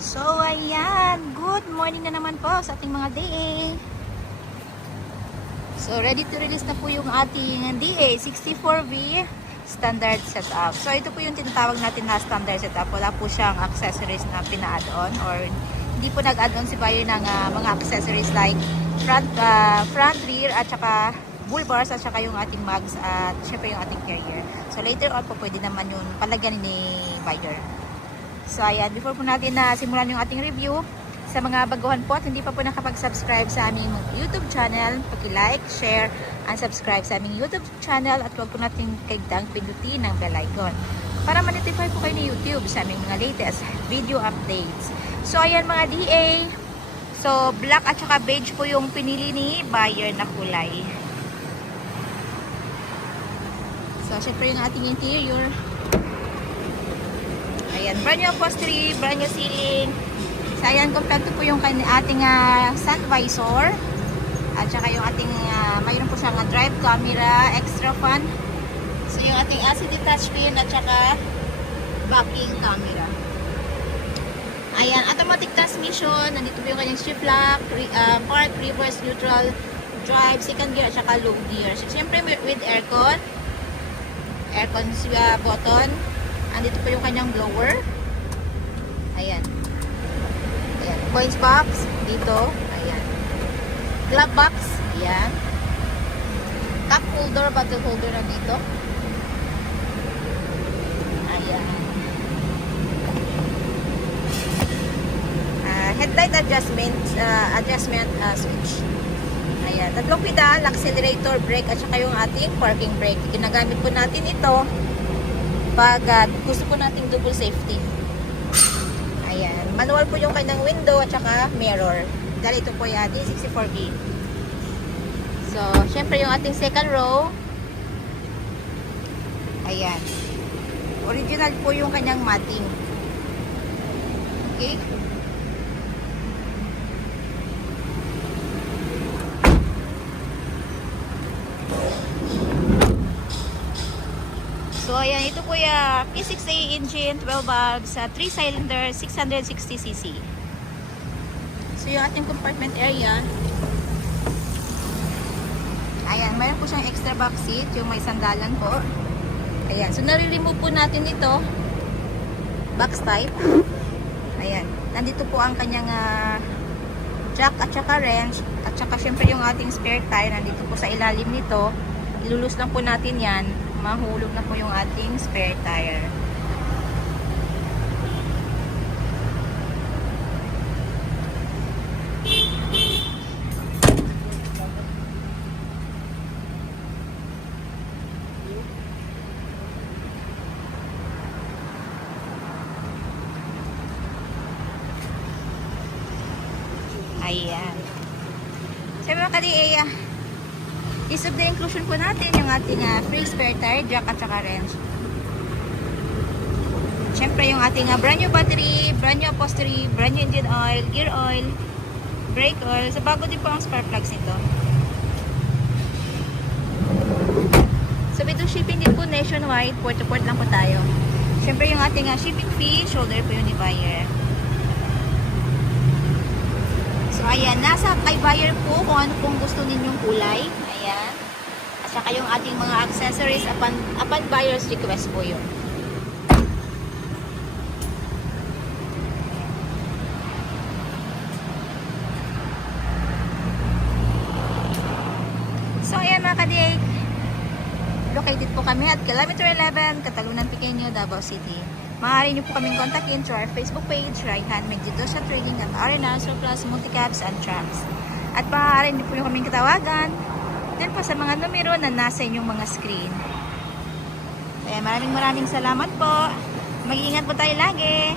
So, ayan. Good morning na naman po sa ating mga DA. So, ready to release na po yung ating DA 64V standard setup. So, ito po yung tinatawag natin na standard setup. Wala po siyang accessories na pina-add-on or hindi po nag-add-on si buyer ng mga accessories like front, rear, at saka bull bars, at saka yung ating mags, at syempre yung ating carrier. So, later on po pwede naman yung palagyan ni buyer. So, ayan, before po natin na simulan yung ating review, sa mga baguhan po at hindi pa po nakapag-subscribe sa aming YouTube channel, paki-like, share, and subscribe sa aming YouTube channel at huwag po natin kaigdang pindutin ng bell icon para ma-notify po kayo ni YouTube sa aming mga latest video updates. So, ayan mga DA. So, black at saka beige po yung pinili ni buyer na kulay. So, syempre yung ating interior. Ayan, brand new upholstery, brand new ceiling. So, ayan, kompleto po yung ating sun visor. At saka yung ating, mayroon po siyang drive camera, extra fan. So, yung ating LCD touchscreen at saka backing camera. Ayan, automatic transmission. Nandito po yung kanyang shift lock, park, reverse, neutral, drive, second gear, at saka low gear. So, siyempre with aircon button. Andito po yung kanyang blower. Ayan. Ayan. Coins box. Dito. Ayan. Glove box. Ayan. Cup holder, bottle holder na dito. Ayan. Headlight adjustment switch. Ayan. Tatlong pedal, accelerator, brake, at saka yung ating parking brake. Ginagamit po natin ito pag gusto po nating double safety. Ayan. Manual po yung kanyang window at saka mirror. Dahil ito po yung ating 64B. So, syempre yung ating second row. Ayan. Original po yung kanyang matting. Okay? So, ayan, ito po yung P6A engine, 12 valves, 3 cylinder, 660cc. So, yung ating compartment area, ayan, mayroon po siyang extra box seat, yung may sandalan po. Ayan, so nare-remove po natin ito, box type. Ayan, nandito po ang kanyang jack at saka wrench, at saka syempre yung ating spare tire, nandito po sa ilalim nito. Ilulus lang po natin yan. Mahulog na po yung ating spare tire. Ayan. Sabi mga ka-DA, list of the inclusion po natin yung ating free spare tire, jack at saka wrench. Siyempre yung ating brand new battery, brand new upholstery, brand new engine oil, gear oil, brake oil. So bago din po ang spark plugs nito. So ito shipping din po nationwide, port to port lang po tayo. Siyempre yung ating shipping fee, shoulder po yun ni buyer. So ayan, nasa kay buyer po kung ano pong gusto ninyong kulay. Ayan. At saka yung ating mga accessories upon buyer's request po yun. So ayan mga ka-DA, located po kami at kilometer 11, Catalunan Pequeño, Davao City. Maaari niyo po kaming kontakin through our Facebook page, Raihan Magdidosya Trading at R&R Surplus Multicabs and Trucks. At maaari niyo po yung kaming katawagan din po sa mga numero na nasa inyong mga screen. Kaya maraming salamat po. Mag-iingat po tayo lagi.